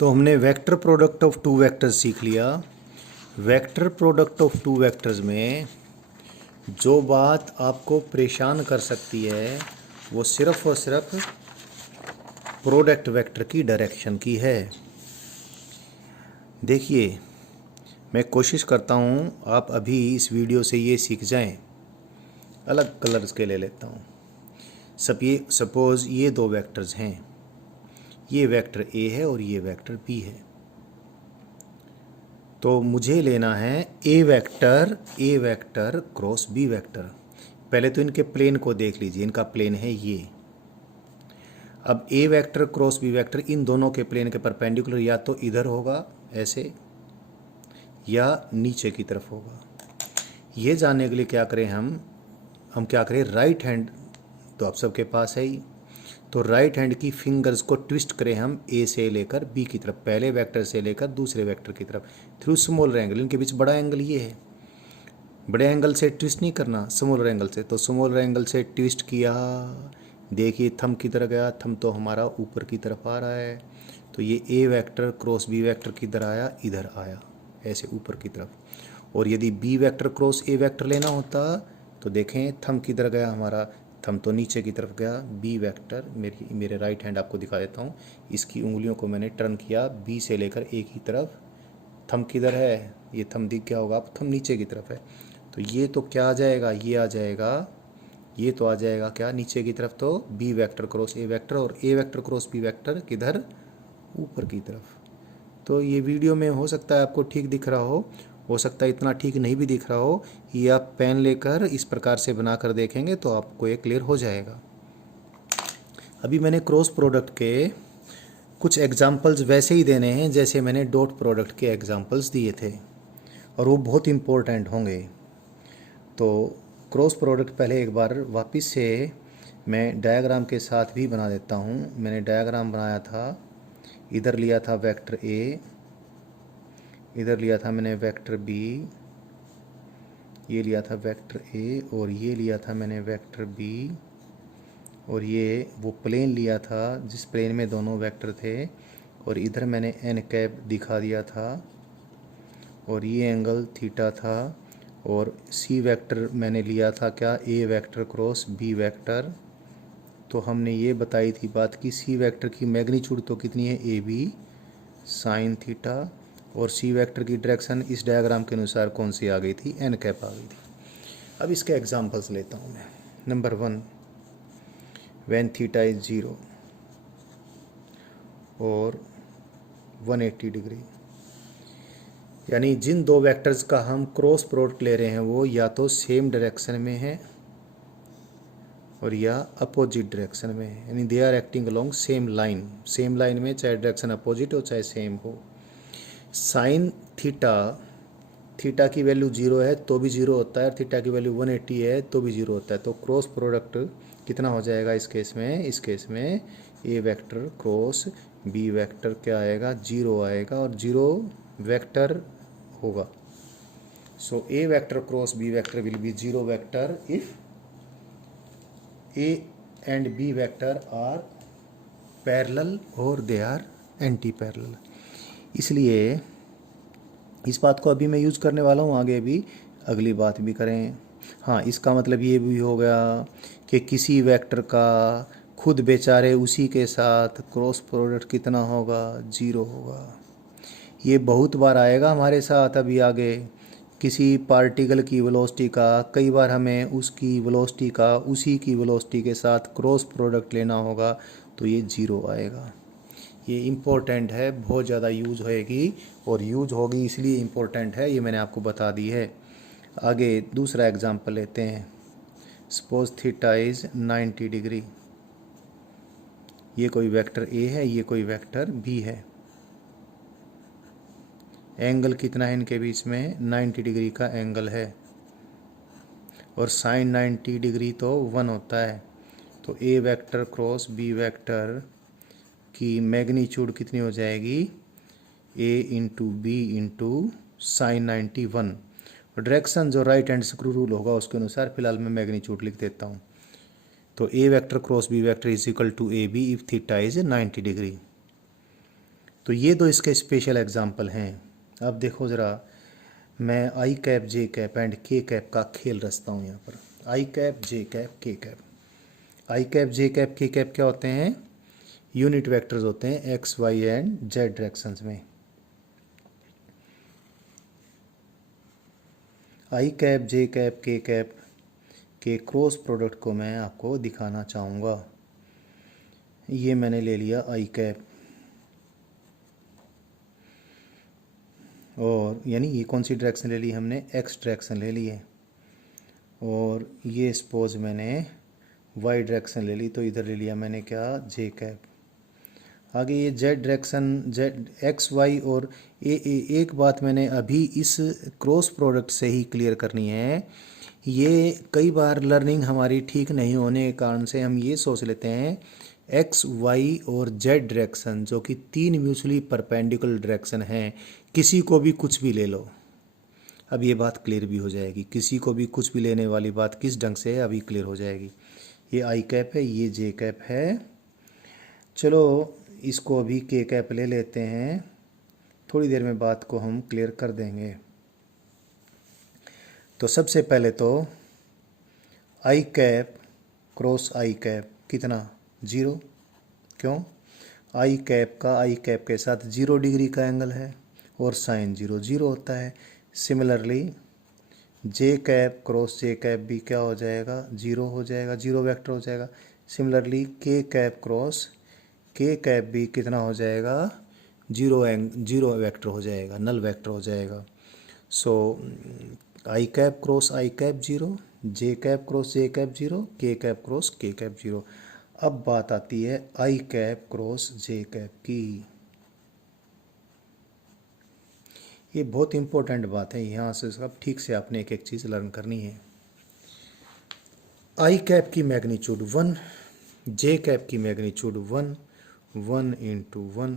तो हमने vector product of two vectors सीख लिया। Vector product of two vectors में जो बात आपको परेशान कर सकती है वो सिर्फ और सिर्फ प्रोडक्ट वेक्टर की डायरेक्शन की है। देखिए, मैं कोशिश करता हूँ आप अभी इस वीडियो से ये सीख जाएं। अलग कलर्स के ले लेता हूँ। सपोज़ ये दो वेक्टर्स हैं, ये वेक्टर ए है और ये वेक्टर बी है। तो मुझे लेना है ए वेक्टर क्रॉस बी वेक्टर। पहले तो इनके प्लेन को देख लीजिए, इनका प्लेन है ये। अब ए वेक्टर क्रॉस बी वेक्टर इन दोनों के प्लेन के परपेंडिकुलर या तो इधर होगा ऐसे या नीचे की तरफ होगा। ये जानने के लिए क्या करें हम क्या करें, राइट हैंड तो आप सबके पास है ही, तो राइट हैंड की फिंगर्स को ट्विस्ट करें हम ए से लेकर बी की तरफ, पहले वेक्टर से लेकर दूसरे वेक्टर की तरफ थ्रू स्मॉलर एंगल। इनके बीच बड़ा एंगल ये है, बड़े एंगल से ट्विस्ट नहीं करना, स्मॉलर एंगल से। तो स्मॉलर एंगल से ट्विस्ट किया, देखिए थंब किधर गया, थंब तो हमारा ऊपर की तरफ आ रहा है। तो ये ए वेक्टर क्रॉस बी वेक्टर किधर आया, इधर आया ऐसे ऊपर की तरफ। और यदि B vector cross A vector लेना होता तो देखें थंब किधर गया हमारा, थंब तो नीचे की तरफ गया। बी वेक्टर मेरे राइट हैंड आपको दिखा देता हूँ, इसकी उंगलियों को मैंने टर्न किया बी से लेकर ए की तरफ। थंब किधर है, ये थंब दिख गया होगा, अब थंब नीचे की तरफ है। तो ये तो क्या आ जाएगा, ये आ जाएगा, ये तो आ जाएगा क्या नीचे की तरफ, तो B vector cross A vector. और A vector cross B vector किधर, ऊपर की तरफ। तो ये वीडियो में हो सकता है आपको ठीक दिख रहा हो सकता है इतना ठीक नहीं भी दिख रहा हो। ये आप पेन लेकर इस प्रकार से बनाकर देखेंगे तो आपको ये क्लियर हो जाएगा। अभी मैंने क्रॉस प्रोडक्ट के कुछ एग्जाम्पल्स वैसे ही देने हैं जैसे मैंने डॉट प्रोडक्ट के एग्जाम्पल्स दिए थे, और वो बहुत इम्पोर्टेंट होंगे। तो क्रॉस प्रोडक्ट पहले एक बार वापस से मैं डायग्राम के साथ भी बना देता हूँ। मैंने डायग्राम बनाया था, इधर लिया था वेक्टर ए, इधर लिया था मैंने वेक्टर बी, ये लिया था वेक्टर ए, और ये लिया था मैंने वेक्टर बी, और ये वो प्लेन लिया था जिस प्लेन में दोनों वेक्टर थे, और इधर मैंने एन कैप दिखा दिया था, और ये एंगल थीटा था। और सी वेक्टर मैंने लिया था क्या, ए वेक्टर क्रॉस बी वेक्टर। तो हमने ये बताई थी बात कि सी वेक्टर की मैग्नीट्यूड तो कितनी है, ए बी साइन थीटा, और सी वेक्टर की डायरेक्शन इस डायग्राम के अनुसार कौन सी आ गई थी, एन कैप आ गई थी। अब इसके एग्जांपल्स लेता हूँ मैं। नंबर 1, व्हेन थीटा इज 0 और 180 डिग्री, यानी जिन दो वेक्टर्स का हम क्रॉस प्रोडक्ट ले रहे हैं वो या तो सेम डायरेक्शन में है और या अपोजिट डायरेक्शन में है, यानी they are acting along same line. Same line में चाहे डायरेक्शन अपोजिट हो चाहे सेम हो। साइन थीटा की वैल्यू 0 है तो भी 0 होता है, और थीटा की वैल्यू 180 है तो भी 0 होता है। तो क्रॉस प्रोडक्ट कितना हो जाएगा इस केस में, इस केस में A vector cross B vector क्या आएगा, 0 आएगा, और 0 वेक्टर होगा। So A vector cross B vector will be 0 vector if A and B vector are parallel और दे आर एंटी पैरेलल। इसलिए इस बात को अभी मैं यूज़ करने वाला हूँ, आगे भी अगली बात भी करें। हाँ, इसका मतलब ये भी हो गया कि किसी वेक्टर का खुद बेचारे उसी के साथ क्रॉस प्रोडक्ट कितना होगा, 0 होगा। ये बहुत बार आएगा हमारे साथ अभी आगे। किसी पार्टिकल की वेलोसिटी का कई बार हमें उसकी वेलोसिटी का उसी की वेलोसिटी के साथ क्रॉस प्रोडक्ट लेना होगा तो ये 0 आएगा। ये इम्पोर्टेंट है, बहुत ज़्यादा यूज होएगी, और यूज होगी इसलिए इम्पोर्टेंट है, ये मैंने आपको बता दी है। आगे दूसरा एग्जांपल लेते हैं। सपोज थीटा इज़ 90 डिग्री, ये कोई वेक्टर ए है, ये कोई वेक्टर बी है। एंगल कितना है इनके बीच में, 90 डिग्री का एंगल है, और साइन 90 डिग्री तो 1 होता है। तो A vector cross B vector की मैग्नीट्यूड कितनी हो जाएगी, ए इंटू बी इंटू साइन 91। और डायरेक्शन जो राइट हैंड स्क्रू रूल होगा उसके अनुसार फिलहाल मैं मैग्नीट्यूड लिख देता हूँ। तो A vector cross B vector is equal to A B if theta is 90 degree. तो ये दो इसके स्पेशल एग्जाम्पल हैं। अब देखो ज़रा, मैं I cap J cap and K cap का खेल रचता हूँ यहाँ पर। I cap J cap K cap. I cap J cap K cap क्या होते हैं? यूनिट वेक्टर्स होते हैं X Y and Z directions में। I cap J cap K cap के क्रॉस प्रोडक्ट को मैं आपको दिखाना चाहूँगा। ये मैंने ले लिया आई कैप, और यानी ये कौन सी डायरेक्शन ले ली हमने? एक्स डायरेक्शन ले ली है। और ये सपोज मैंने वाई डायरेक्शन ले ली, तो इधर ले लिया मैंने क्या? J cap. आगे ये Z direction, Z X Y और एक बात मैंने अभी इस क्रॉस प्रोडक्ट से ही क्लियर करनी है। ये कई बार लर्निंग हमारी ठीक नहीं होने के कारण से हम ये सोच लेते हैं एक्स वाई और जेड डायरेक्शन, जो कि तीन म्यूचुअली परपेंडिकुलर डायरेक्शन हैं, किसी को भी कुछ भी ले लो। अब ये बात क्लियर भी हो जाएगी, किसी को भी कुछ भी लेने वाली बात किस ढंग से है अभी क्लियर हो जाएगी। ये आई कैप है, ये जे कैप है। चलो इसको अभी के कैप ले लेते हैं, थोड़ी देर में बात को हम क्लियर कर देंगे। तो सबसे पहले तो I cap cross I cap कितना? 0। क्यों? आई कैप का आई कैप के साथ 0 डिग्री का एंगल है और साइन 0 0 होता है। सिमिलरली जे कैप क्रॉस जे कैप भी क्या हो जाएगा? 0 हो जाएगा, 0 वेक्टर हो जाएगा। सिमिलरली के कैप क्रॉस के कैप भी कितना हो जाएगा? 0 वेक्टर हो जाएगा, नल वेक्टर हो जाएगा। सो आई cap cross I cap 0, J cap cross J cap 0, के कैप क्रॉस के कैप 0। अब बात आती है आई कैप क्रॉस जे कैप की। ये बहुत इंपॉर्टेंट बात है, यहाँ से सब ठीक से आपने एक एक चीज़ लर्न करनी है। आई कैप की मैग्नीट्यूड 1, जे कैप की मैग्नीट्यूड 1, 1 इंटू 1।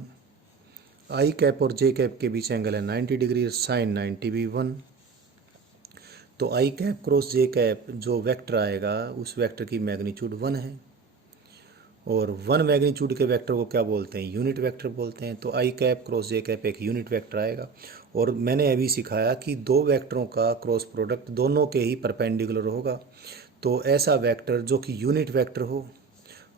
आई कैप और जे कैप के बीच एंगल है 90 डिग्री, साइन 90 भी 1। तो I cap cross J cap जो वेक्टर आएगा उस वेक्टर की मैग्नीट्यूड 1 है, और 1 मैग्नीट्यूड के वेक्टर को क्या बोलते हैं? यूनिट वेक्टर बोलते हैं। तो I cap cross J cap एक यूनिट वेक्टर आएगा। और मैंने अभी सिखाया कि दो वेक्टरों का क्रॉस प्रोडक्ट दोनों के ही परपेंडिकुलर होगा। तो ऐसा वेक्टर जो कि यूनिट वेक्टर हो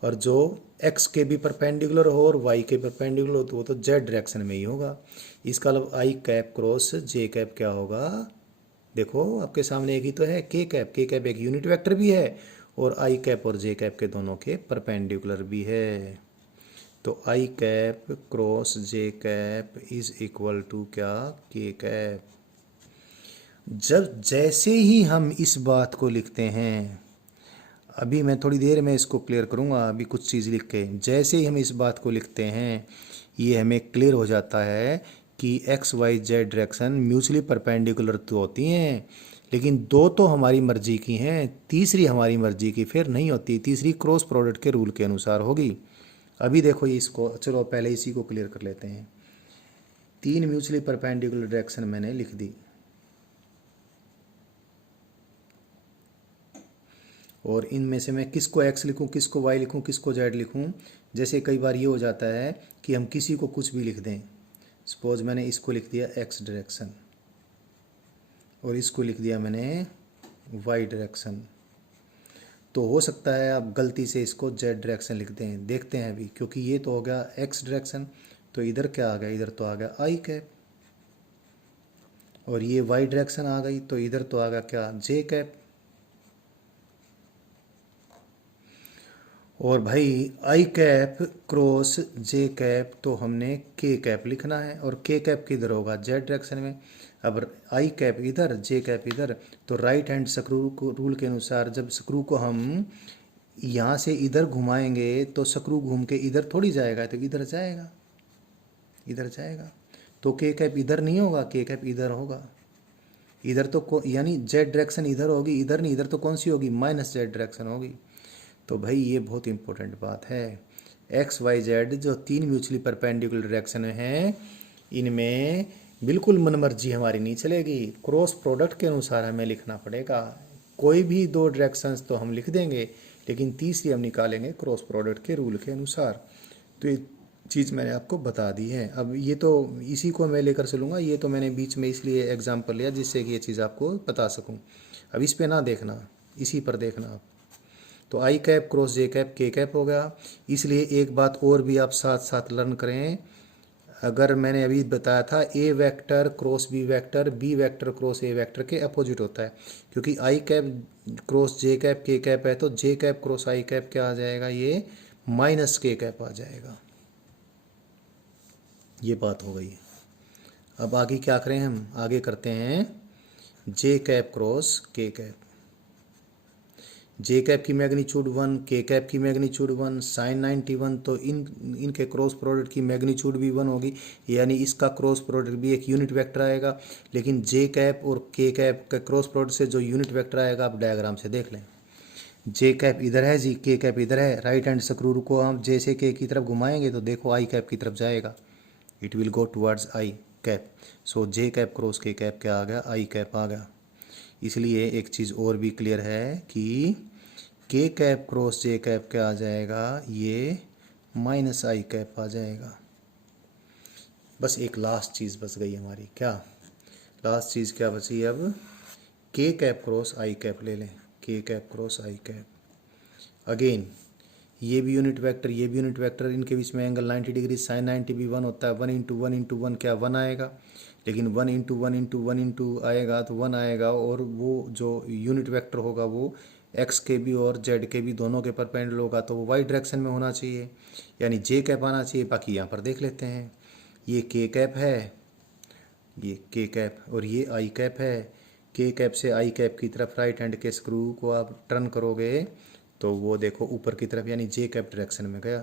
और जो एक्स के भी परपेंडिकुलर हो और वाई के परपेंडिकुलर हो, तो वो तो जेड डायरेक्शन में ही होगा। इसका मतलब आई कैप क्रॉस जे कैप क्या होगा? देखो आपके सामने एक ही तो है, के कैप। के कैप एक यूनिट वेक्टर भी है और आई कैप और जे कैप के दोनों के परपेंडिकुलर भी है। तो I cap cross J cap is equal to क्या? K cap. जैसे ही हम इस बात को लिखते हैं, अभी मैं थोड़ी देर में इसको क्लियर करूँगा, अभी कुछ चीज़ लिख के, जैसे ही हम इस बात को लिखते हैं ये हमें क्लियर हो जाता है कि X Y Z direction mutually perpendicular तो होती हैं, लेकिन दो तो हमारी मर्जी की हैं, तीसरी हमारी मर्जी की फिर नहीं होती। तीसरी क्रॉस प्रोडक्ट के रूल के अनुसार होगी। अभी देखो इसको, चलो पहले इसी को क्लियर कर लेते हैं। 3 म्यूचुअली परपेंडिकुलर डायरेक्शन मैंने लिख दी, और इनमें से मैं किसको एक्स लिखूं, किसको वाई लिखूं, किसको जेड लिखूं। जैसे कई बार ये हो जाता है कि हम किसी को कुछ भी लिख दें। सपोज मैंने इसको लिख दिया एक्स डायरेक्शन और इसको लिख दिया मैंने वाई डायरेक्शन, तो हो सकता है आप गलती से इसको जेड डायरेक्शन लिख दें। देखते हैं अभी, क्योंकि ये तो हो गया एक्स डायरेक्शन, तो इधर क्या आ गया? इधर तो आ गया आई कैप। और ये वाई डायरेक्शन आ गई, तो इधर तो आ गया क्या? J cap. और भाई आई कैप क्रॉस जे कैप तो हमने के कैप लिखना है, और के कैप किधर होगा? जेड डायरेक्शन में। अब आई कैप इधर, जे कैप इधर, तो राइट हैंड स्क्रू को रूल के अनुसार जब स्क्रू को हम यहाँ से इधर घुमाएंगे तो स्क्रू घूम के इधर थोड़ी जाएगा, तो इधर जाएगा, इधर जाएगा। तो के कैप इधर नहीं होगा, के कैप इधर होगा। इधर तो यानी जेड डायरेक्शन इधर होगी, इधर नहीं, इधर तो कौन सी होगी? माइनस जेड डायरेक्शन होगी। तो भाई ये बहुत इंपॉर्टेंट बात है। एक्स वाई जेड जो 3 म्यूचुअली परपेंडिकुलर डायरेक्शन हैं, इनमें बिल्कुल मनमर्जी हमारी नहीं चलेगी, क्रॉस प्रोडक्ट के अनुसार हमें लिखना पड़ेगा। कोई भी 2 डायरेक्शंस तो हम लिख देंगे, लेकिन तीसरी हम निकालेंगे क्रॉस प्रोडक्ट के रूल के अनुसार। तो ये चीज़ मैंने आपको बता दी है। अब ये तो इसी को मैं लेकर चलूँगा, ये तो मैंने बीच में इसलिए एग्जांपल लिया जिससे कि ये चीज़ आपको बता सकूँ। अब इस पे ना देखना, इसी पर देखना आप। तो I cap cross J cap K cap हो गया। इसलिए एक बात और भी आप साथ साथ लर्न करें। अगर मैंने अभी बताया था A vector cross B vector cross A vector के अपोजिट होता है, क्योंकि I cap cross J cap K cap है तो J cap cross I cap क्या आ जाएगा, ये माइनस के कैप आ जाएगा। ये बात हो गई। अब आगे क्या करें, हम आगे करते हैं जे कैप क्रॉस के कैप। जे कैप की मैग्नीट्यूड 1, के कैप की मैग्नीट्यूड 1, साइन 91, तो इनके क्रॉस प्रोडक्ट की मैग्नीट्यूड भी 1 होगी, यानी इसका क्रॉस प्रोडक्ट भी एक यूनिट वेक्टर आएगा। लेकिन जे कैप और के कैप का क्रॉस प्रोडक्ट से जो यूनिट वेक्टर आएगा आप डायग्राम से देख लें। जे कैप इधर है जी, के कैप इधर है, राइट हैंड स्क्रू को हम जैसे के की तरफ घुमाएंगे तो देखो आई कैप की तरफ जाएगा, it will go towards I cap. So J cap cross के कैप क्या आ गया, आई कैप आ गया। इसलिए एक चीज़ और भी क्लियर है कि के कैप क्रॉस जे कैप क्या आ जाएगा, ये माइनस आई कैप आ जाएगा। बस एक लास्ट चीज़ बच गई हमारी, क्या लास्ट चीज़ क्या बची अब, के कैप क्रॉस आई कैप ले लें, के cap cross I cap. Again ये भी यूनिट वेक्टर, ये भी यूनिट वेक्टर, इनके बीच में एंगल 90 डिग्री, साइन 90 भी 1 होता है। 1 इंटू 1 इंटू 1 क्या 1 आएगा, लेकिन 1 इंटू 1 इंटू 1 इंटू आएगा तो 1 आएगा, और वो जो यूनिट वेक्टर होगा वो एक्स के भी और जेड के भी दोनों के परपेंडिकुलर होगा, तो वो वाई डायरेक्शन में होना चाहिए, यानी जे कैप आना चाहिए। बाकी यहाँ पर देख लेते हैं, ये के कैप है, ये के कैप, और ये आई कैप है। के कैप से आई कैप की तरफ राइट हैंड के स्क्रू को आप टर्न करोगे तो वो देखो ऊपर की तरफ, यानी जे कैप डायरेक्शन में गया।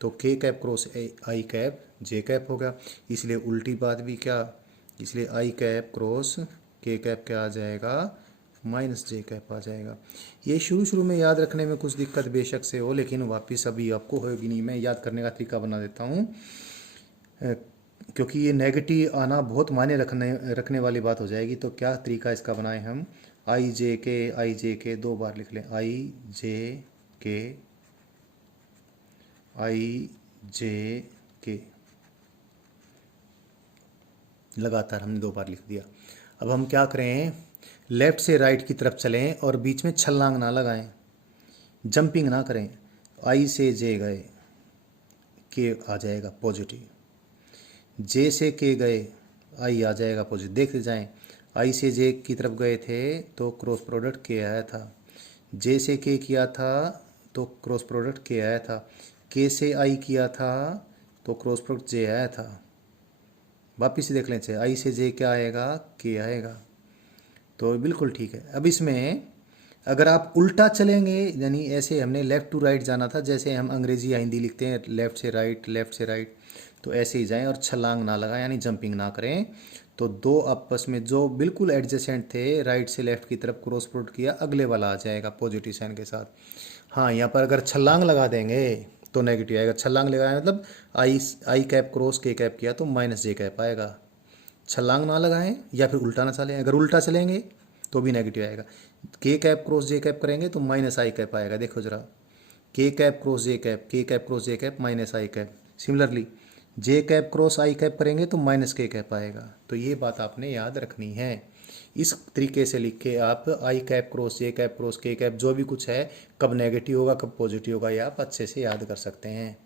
तो के cap cross I cap J cap हो गया। इसलिए उल्टी बात भी क्या, इसलिए आई कैप क्रॉस के कैप क्या आ जाएगा, माइनस जे कैप आ जाएगा। ये शुरू शुरू में याद रखने में कुछ दिक्कत बेशक से हो, लेकिन वापस अभी आपको होगी नहीं। मैं याद करने का तरीका बना देता हूँ, क्योंकि ये नेगेटिव आना बहुत मायने रखने वाली बात हो जाएगी। तो क्या तरीका इसका बनाए हम, आई जे के 2 बार लिख लें, आई जे के लगातार हमने 2 बार लिख दिया। अब हम क्या करें, लेफ़्ट से राइट की तरफ चलें और बीच में छलांग ना लगाएं, जंपिंग ना करें। आई से जे गए, के आ जाएगा पॉजिटिव, जे से के गए आई आ जाएगा पॉजिटिव। देखते जाएं, आई से जे की तरफ गए थे तो क्रॉस प्रोडक्ट के आया था, जे से के किया था तो क्रॉस प्रोडक्ट के आया था, के से आई किया था तो क्रॉस प्रोडक्ट जे आया था। वापिस देख लें, चाहिए आई से जे क्या आएगा, के आएगा। तो बिल्कुल ठीक है। अब इसमें अगर आप उल्टा चलेंगे, यानी ऐसे हमने लेफ़्ट टू राइट जाना था, जैसे हम अंग्रेजी या हिंदी लिखते हैं लेफ़्ट से राइट, तो ऐसे ही जाएं और छलांग ना लगाएं, यानी जंपिंग ना करें। तो दो आपस में जो बिल्कुल एडजेसेंट थे, राइट से लेफ़्ट की तरफ क्रॉस प्रोडक्ट किया, अगले वाला आ जाएगा पॉजिटिव साइन के साथ। हाँ, यहाँ पर अगर छलांग लगा देंगे तो नेगेटिव आएगा। छलांग लगाया मतलब आई कैप क्रॉस के कैप किया तो माइनस जे कैप आएगा। छलांग ना लगाएं या फिर उल्टा ना चलें, अगर उल्टा चलेंगे तो भी नेगेटिव आएगा। के कैप क्रॉस जे कैप करेंगे तो माइनस आई कैप आएगा। देखो जरा, के cap cross J cap, K cap cross J cap minus I cap. Similarly J cap cross I cap करेंगे तो माइनस के कैप आएगा। तो ये बात आपने याद रखनी है। इस तरीके से लिख के आप आई cap cross J cap cross के कैप जो भी कुछ है, कब नेगेटिव होगा कब पॉजिटिव होगा, ये आप अच्छे से याद कर सकते हैं।